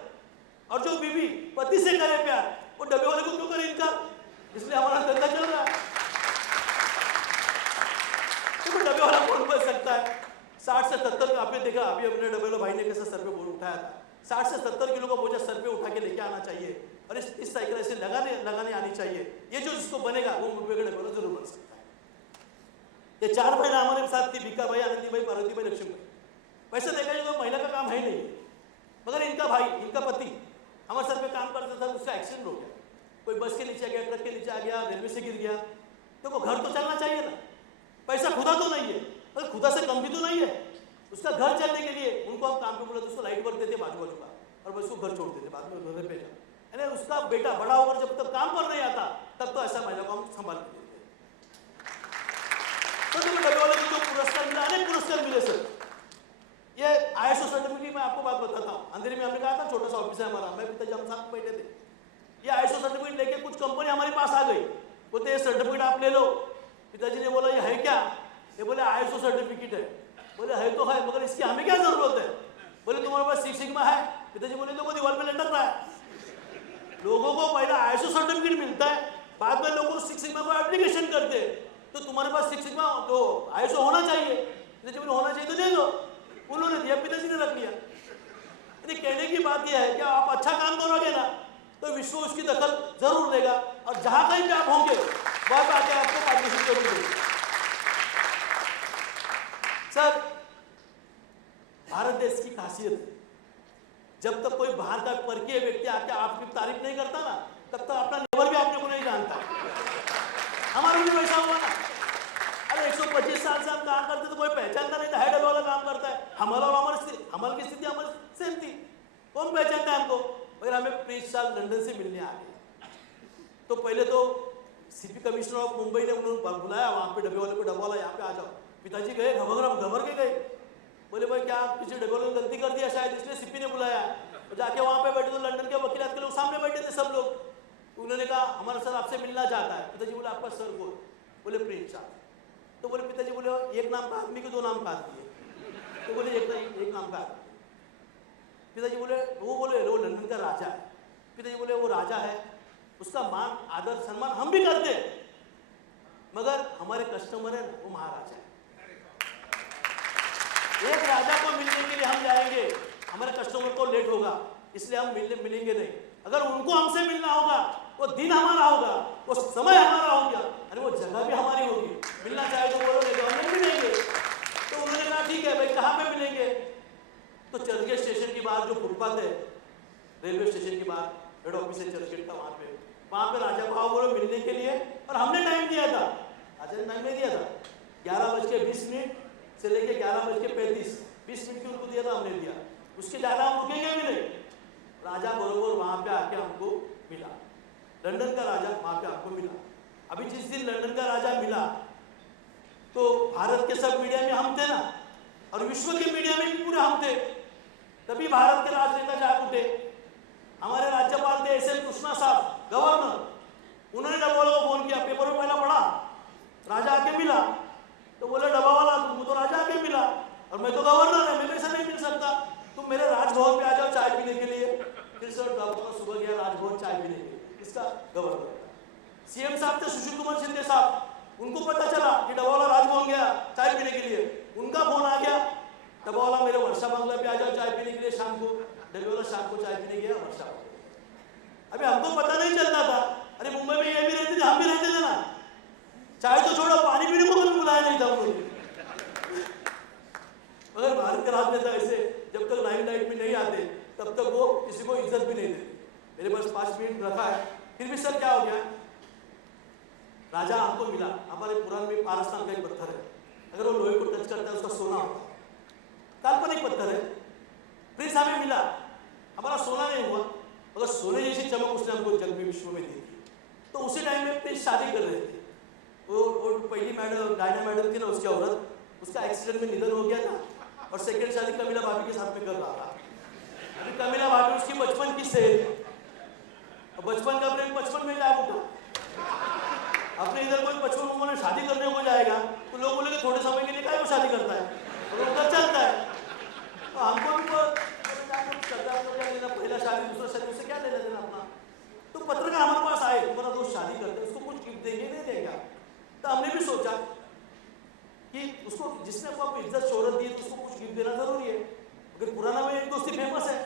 और जो बीवी पति से करे प्यार, वो डब्बे वाले को क्यों करे इनकार? इसलिए हमारा धंधा चल रहा है। तो डब्बे वाला कौन बच सकता है? 60 से 70 का आपने देखा, अभी अपने डब्बे वाले भाई ने कैसे सर पे बोझ उठाया था। 60 से 70 किलो का बोझा सर पे उठा के लेके आना चाहिए और इस साइकिल ऐसे लगाने आनी चाहिए। ये जो जिसको बनेगा वो मुंबई के डब्बे वाला जरूर बन सकता है। ये 4 महिला हमारे साथ थी, बीका भाई, आनंदी भाई, पार्वती भाई, लक्ष्मी भाई। वैसे देखा जाए तो महिला का काम है ही नहीं, मगर इनका भाई, इनका पति हमारे सर पे काम करता था, उसका एक्सीडेंट हो गया। कोई बस के नीचे आ गया, ट्रक के नीचे आ गया, रेलवे से गिर गया। देखो घर तो चलना चाहिए ना, पैसा खुदा तो नहीं है, मगर खुदा से कम भी तो नहीं है। उसका घर चलने के लिए उनको हम काम पे बोला तो उसको लाइट वर्क देते बाजू बाजू का और बस उसको घर छोड़ देते, बाद में घर पे जा। यानी उसका बेटा बड़ा होकर जब तक काम पर नहीं आता तब तो ऐसा महिला को हम संभाल के देते। तो डब्बे वाले को जो पुरस्कार मिला, अनेक पुरस्कार मिले सर। ये ISO सर्टिफिकेट में आपको बात बताता हूँ। अंधेरी में हमने कहा था छोटा सा ऑफिस है हमारा, मैं पिताजी हम साथ बैठे थे। ये ISO सर्टिफिकेट लेके कुछ कंपनी हमारे पास आ गई, बोलते ये सर्टिफिकेट आप ले लो। पिताजी ने बोला ये है क्या? ये बोले ISO सर्टिफिकेट है। बोले है तो है, मगर इसकी हमें क्या जरूरत है? बोले तुम्हारे पास 6 सिग्मा है। पिताजी बोले तो वो दीवार पे लटक रहा है। लोगों को पहला ISO सर्टिफिकेट मिलता है, बाद में लोगों 6 सिग्मा को एप्लीकेशन करते हैं। तो तुम्हारे पास 6 सिग्मा तो ISO होना चाहिए। पिताजी बोले होना चाहिए तो दे दो। उन्होंने दिया, पिताजी ने रख लिया। यानी कहने की बात यह है कि आप अच्छा काम करोगे ना तो विश्व उसकी दखल जरूर लेगा और जहां कहीं पे आप होंगे वहां पे आके आपको पार्टिसिपेट जरूर देगा। सर भारत देश की खासियत है, जब तक कोई बाहर का परकीय व्यक्ति आके आपकी तारीफ नहीं करता ना तब तक अपना नेबर भी आपने को नहीं जानता। हमारा भी वैसा हुआ ना। अरे 125 साल से हम काम करते तो कोई पहचानता नहीं था, हेड वाला काम करता है। हमारा और हमारी स्थिति हमारी सेम थी, कौन पहचानता है हमको? मगर हमें प्रिंस साल लंदन से मिलने आ गए। तो पहले तो सीपी कमिश्नर ऑफ मुंबई ने उन्होंने बुलाया वहाँ पे, डब्बे वाले को, डब्बा वाला यहाँ पे आ जाओ। पिताजी गए, घबर के गए। बोले भाई क्या किसी डब्बे वाले ने गलती कर दिया शायद, इसलिए सीपी ने बुलाया। तो जाके वहाँ पे बैठे तो लंदन के वकीलात के लोग सामने बैठे थे सब लोग। उन्होंने कहा हमारा सर आपसे मिलना चाहता है। पिताजी बोले आपका सर कौन? बोले प्रिंस साहब। तो बोले पिताजी बोले एक नाम का आदमी के 2 नाम का आदमी है। तो बोले एक नाम का। पिताजी बोले वो लंदन का राजा है। पिताजी बोले वो राजा है, उसका मान आदर सम्मान हम भी करते हैं, मगर हमारे कस्टमर है वो महाराजा है। एक राजा को मिलने के लिए हम जाएंगे, हमारे कस्टमर को लेट होगा, इसलिए हम मिलेंगे नहीं। अगर उनको हमसे मिलना होगा, वो दिन हमारा होगा, वो समय हमारा हो गया, अरे वो जगह भी हमारी होगी। मिलना चाहे तो बोलो, नहीं तो हम नहीं मिलेंगे। तो उन्होंने कहा ठीक है भाई, कहाँ पे मिलेंगे? तो चर्चगेट स्टेशन के बाहर जो फुटपाथ है, रेलवे स्टेशन के बाहर हेड ऑफिस है चर्चगेट का, वहाँ पे राजा को आओ बोलो मिलने के लिए। और हमने टाइम दिया था, राजा ने टाइम नहीं दिया था, 11:20 से लेके 11:35 की उनको दिया था, हमने दिया। उसके ज़्यादा हम रुकेंगे भी नहीं। राजा बरोबर वहाँ पे आके हमको मिला, लंदन का राजा वहाँ पे आपको मिला। अभी जिस दिन लंदन का राजा मिला तो भारत के सब मीडिया में हम थे ना, और विश्व के मीडिया में भी पूरे हम थे। तभी भारत के राजनेता जाग उठे। हमारे राज्यपाल थे एस.एन. कृष्णा साहब, गवर्नर, उन्होंने डब्बावाला को फोन किया, पेपर में पहला पढ़ा, राजा आके मिला। तो बोले डब्बावाला तुमको तो राजा आके मिला और मैं तो गवर्नर है, मैं कैसे नहीं मिल सकता, तुम मेरे राजभवन पे आ जाओ चाय पीने के लिए। फिर सर डब्बावाला सुबह गया राजभवन चाय पीने के लिए, किसका? गवर्नर। सीएम साहब थे सुशील कुमार शिंदे साहब, उनको पता चला कि डब्बावाला राजभवन गया चाय पीने के लिए, उनका फोन आ गया, डब्बावाला मेरे वर्षा बंगला पे आ जाओ चाय पीने के लिए शाम को। डब्बावाला शाम को चाय पीने गया वर्षा बंगला। अभी हमको पता नहीं चलता था, अरे मुंबई में ये भी रहते थे, हम भी रहते थे ना, चाय तो छोड़ो पानी पीने को भी बुलाया नहीं था उन्होंने। मगर भारत के राजनेता ऐसे जब तक लाइमलाइट में नहीं आते तब तक वो किसी को इज्जत भी नहीं देते। मेरे पास 5 मिनट रखा है, फिर भी सर क्या हो गया, राजा हमको मिला। हमारे पुराण में पारसनाम का एक पत्थर है, अगर वो लोहे को टच करता है उसका सोना होता है, काल्पनिक पत्थर है। प्रिंस हमें मिला, हमारा सोना नहीं हुआ मगर सोने जैसी चमक उसने हमको जग में विश्व में दी थी। तो उसी टाइम में प्रिंस शादी कर रहे थे, वो पहली मैडम डायना मैडम थी ना, उसकी औरत, उसका एक्सीडेंट में निधन हो गया था और सेकेंड शादी कमिला भाभी के साथ में कर रहा था। अभी कमिला भाभी उसकी बचपन की सहेली, बचपन का प्रेम बचपन में जाग उठा। अपने इधर कोई 55 उम्र में शादी करने को जाएगा तो लोग बोलेंगे थोड़े समय के लिए क्या वो शादी करता है, और उधर चलता है। तो हमको भी पहला शादी दूसरा शादी उससे क्या लेना देना अपना। तो पत्रकार हमारे पास आए, तुम्हारा दोस्त शादी करते हैं, उसको कुछ गिफ्ट देंगे नहीं देगा। तो हमने भी सोचा कि उसको जिसने आपको इज्जत शोहरत दी है तो उसको कुछ गिफ्ट देना जरूरी है। अगर पुराना में एक दोस्ती फेमस है,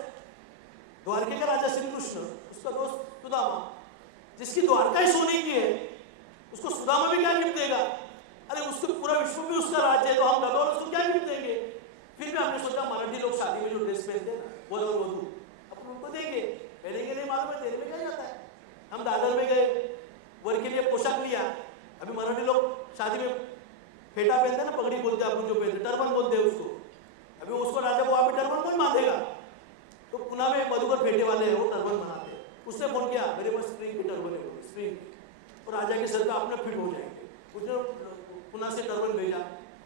द्वारके का राजा श्री कृष्ण, उसका दोस्त सुदामा, जिसकी द्वारका ही सोने की है, उसको सुदामा भी क्या गिफ्ट देगा? अरे उसको पूरा विश्व में उसका राज्य है, तो हम डबल उसको क्या गिफ्ट देंगे? फिर भी हमने सोचा मराठी लोग शादी में जो ड्रेस पहनते हैं ना, वो और वधू, अपन उनको देंगे, पहनेंगे नहीं मालूम है, देने में क्या जाता है। हम दादर में गए, वर के लिए पोशाक लिया। अभी मराठी लोग शादी में फेटा पहनते हैं ना, पगड़ी बोलते हैं अपन जो पहनते, टर्बन बोलते हैं उसको। अभी उसको राजा को वहाँ पे टर्बन कौन बांधेगा? तो पुणे में मधुकर फेटे वाले हैं, वो टर्बन बनाते हैं। उसने फोन किया, मेरे पास स्प्रिंग की टर्बन है, स्प्रिंग, और राजा के सर पे अपने फिट हो जाएंगे। उसने पुणे से टर्बन भेजा।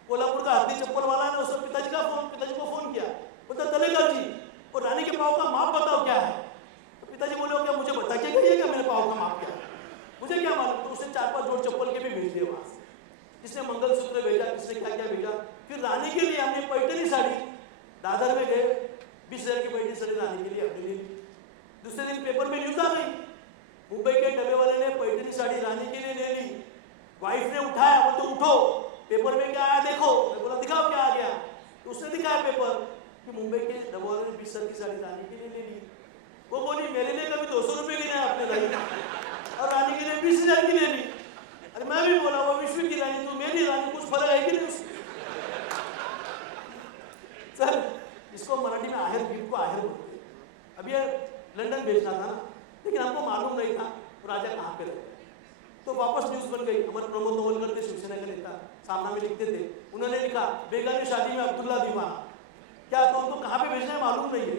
कोल्हापुर का हाथी चप्पल वाला है ना, उसने पिताजी को फोन किया, बोलता तलेकर जी और रानी के पाँव का माप बताओ क्या है। तो पिताजी बोले क्या मुझे बता के कहिएगा मेरे पाँव का माप क्या है, मुझे क्या मालूम। तो उसने 4-5 जोड़ चप्पल के भी भेज दिए वहाँ से, जिसने मंगलसूत्र भेजा, किसने क्या क्या भेजा। फिर रानी के लिए हमने पैठनी साड़ी, दादर में गए, 20,000 की पैठनी साड़ी रानी के लिए अपने लिए। दूसरे दिन पेपर में न्यूज आ गई, मुंबई के डब्बे वाले ने पैठनी साड़ी रानी के लिए ले ली। वाइफ ने उठाया, वो तो उठो, पेपर में क्या आया देखो। मैं बोला दिखाओ क्या आ गया। तो उसने दिखाया पेपर कि मुंबई के डब्बे वाले ने 20,000 की साड़ी रानी के लिए ले ली। वो बोली मेरे लिए कभी 200 रुपये की नहीं आपने लाई, और रानी के लिए 20,000 की ले ली। अरे मैं भी बोला वो विश्व की रानी, तो मेरी रानी, कुछ फर्क है कि नहीं उसमें? सर इसको मराठी में आहेर, गिफ्ट को आहेर बोलते हैं। अभी लंदन भेजना था ना, लेकिन हमको मालूम नहीं था राजा कहाँ पे रहते। तो वापस न्यूज बन गई। हमारे प्रमोद नवलकर थे, शिवसेना के नेता, सामना में लिखते थे, उन्होंने लिखा बेगानी शादी में अब्दुल्ला दीवाना। क्या तो उनको कहाँ पे भेजना है मालूम नहीं है।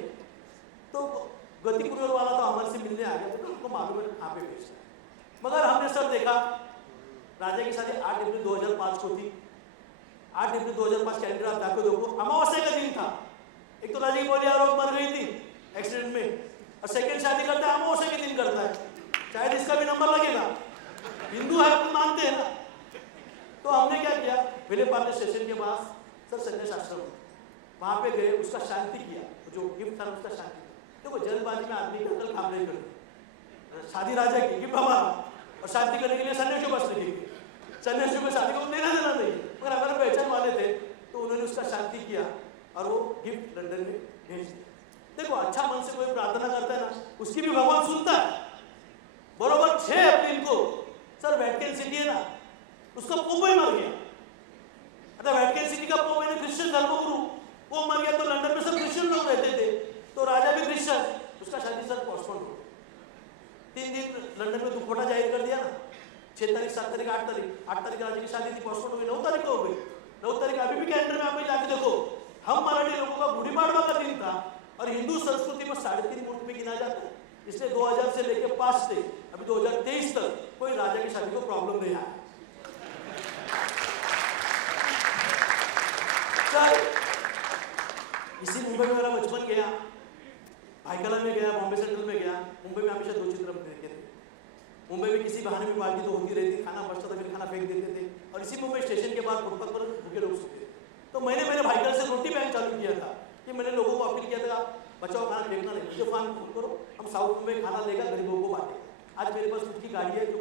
तो गति कुरियर वाला तो हमारे से मिलने आ गया, तो उनको मालूम है कहाँ पे भेजना है। मगर हमने सर देखा, राजा की शादी 8 अप्रैल 2005 को थी। 8 अप्रैल 2005 कैलेंडर आप जाकर देखो, अमावस्या का दिन था। एक तो राजा की बोली और मर गई थी एक्सीडेंट में, और सेकेंड शादी करता है अमावस्या के दिन करता है, शायद इसका भी नंबर लगेगा। हिंदू है अपन मानते हैं ना। तो हमने क्या किया, विले पार्ले स्टेशन के पास सर संन्यास आश्रम, वहाँ पे गए, उसका शांति किया, जो गिफ्ट था उसका शांति किया। देखो जल्दबाजी में आदमी का अकल काम नहीं करती। शादी राजा की गिफ्ट हमारा, और शांति करने के लिए सन्यासी को बस नहीं की, सन्यासी को शादी को लेना देना नहीं, मगर अगर पहचान वाले थे तो उन्होंने उसका शांति किया और वो गिफ्ट लंदन में भेज दिया। देखो अच्छा मन से कोई प्रार्थना करता है ना, उसकी भी भगवान सुनता है। बरोबर 6 अप्रैल को सर वेटिकन सिटी है ना, उसका पोप ही मर गया। अगर वेटिकन सिटी का पोप है क्रिश्चियन धर्मगुरु, वो मर गया तो लंदन में सब क्रिश्चियन लोग रहते थे, तो राजा भी क्रिश्चियन, उसका शादी सर पोस्टपोन हो गया। 3 दिन लंदन में दुखोटा जाहिर कर दिया ना, 6 तारीख 7 तारीख 8 तारीख 8 तारीख राजा की शादी थी, पोस्टपोन हो गई, 9 तारीख को हो गई। 9 तारीख अभी भी कैलेंडर में आप जाके देखो, हम मराठी लोगों का गुड़ी पाड़वा का दिन था और हिंदू संस्कृति में 3.5 मुहूर्त में गिना जाता है। इसलिए 2000 से लेकर 5 से अभी 2023 तक कोई राजा की शादी को प्रॉब्लम नहीं आया। इसी मुंबई में मेरा बचपन गया, भाईकला में गया, बॉम्बे सेंट्रल में गया। मुंबई में हमेशा 2 चित्र देखे थे। मुंबई में किसी बहाने में पार्टी तो होती रहती, खाना बचता था, फिर खाना फेंक देते थे, और इसी मुंबई स्टेशन के बाद फुटपाथ पर भूखे लोग सोते थे। तो मैंने मेरे भाईकल से रोटी बैंक चालू किया था कि मैंने लोगों को अपील किया था, बचाओ खाना फेंकना नहीं, मुझे फोन करो, हम साउथ मुंबई खाना लेकर गरीबों को बांटे। आज मेरे पास खुद की गाड़ी है जो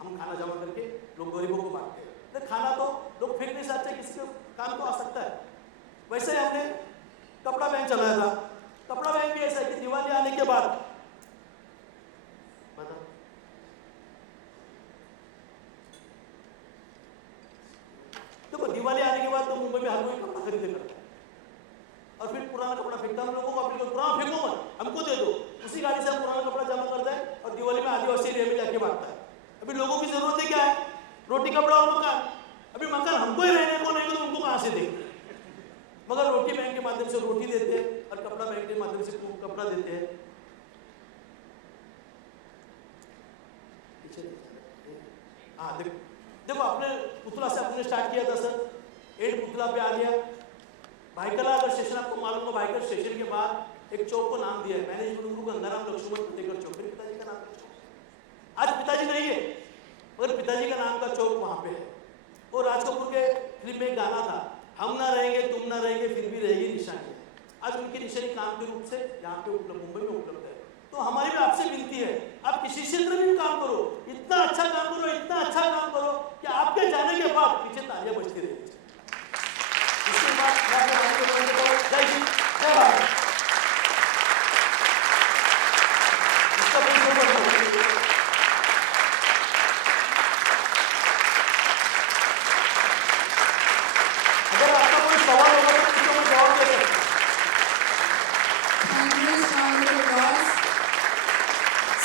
हम खाना जमा करके लोग गरीबों को बांटते हैं। तो खाना तो लोग फेंक नहीं सकते, किसी को काम तो आ सकता है। वैसे ही हमने कपड़ा बैंक चलाया था। कपड़ा बैंक भी ऐसा है कि दिवाली आने के बाद देखो दिवाली आने के बाद तो मुंबई में हर कोई कपड़ा खरीदे करता है और फिर पुराना कपड़ा फेंकता है। हम लोगों को अपील करो, पुराना फेंको मत, हमको दे दो। उसी गाड़ी से हम पुराना कपड़ा जमा करता है और दिवाली में आदिवासी एरिया में जाके बांटता है। अभी लोगों की जरूरत है क्या है? रोटी, कपड़ा और मकान। अभी मकान हमको ही रहने को नहीं, तो उनको कहाँ से देंगे? मगर रोटी बैंक के माध्यम से रोटी देते हैं और कपड़ा बैंक के माध्यम से कपड़ा देते हैं। हाँ देखो अपने पुतला से अपने स्टार्ट किया था सर, 8 पुतला पे आ गया। भाईकला अगर स्टेशन आपको मालूम हो, भाईकल स्टेशन के बाद एक चौक को नाम दिया है, मैनेजमेंट गुरु गंगाराम लक्ष्मण फतेहगढ़ चौक। मेरे पिताजी का नाम आज पिताजी नहीं है, मगर पिताजी का नाम का चौक वहां पे है। वो राज कपूर के फिल्म में गाना था, हम ना रहेंगे तुम ना रहेंगे फिर भी रहेगी निशानी। आज उनकी निशानी काम के रूप से यहाँ पे उपलब्ध, मुंबई में उपलब्ध है। तो हमारी भी आपसे विनती है, आप किसी क्षेत्र में भी काम करो, इतना अच्छा काम करो, इतना अच्छा काम करो कि आपके जाने के बाद पीछे तालियां बजती रहेगी। इसके बाद जय हिंद, जय भारत। अगर आपका कोई सवाल होगा तो उसको मैं जवाब दे सकता हूँ।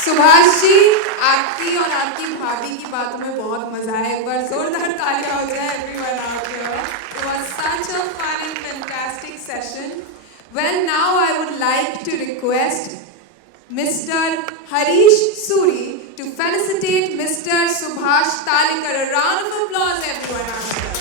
सुभाष जी, आपकी और आपकी भाभी की बातों में बहुत मजा आया। एक बार जोरदार तालियां हो जाए everyone out here. It was such a fun and fantastic session. Well, now I would like to request Mr. Harish Suri to felicitate Mr. Subhash Talikar. A round of applause everyone out here.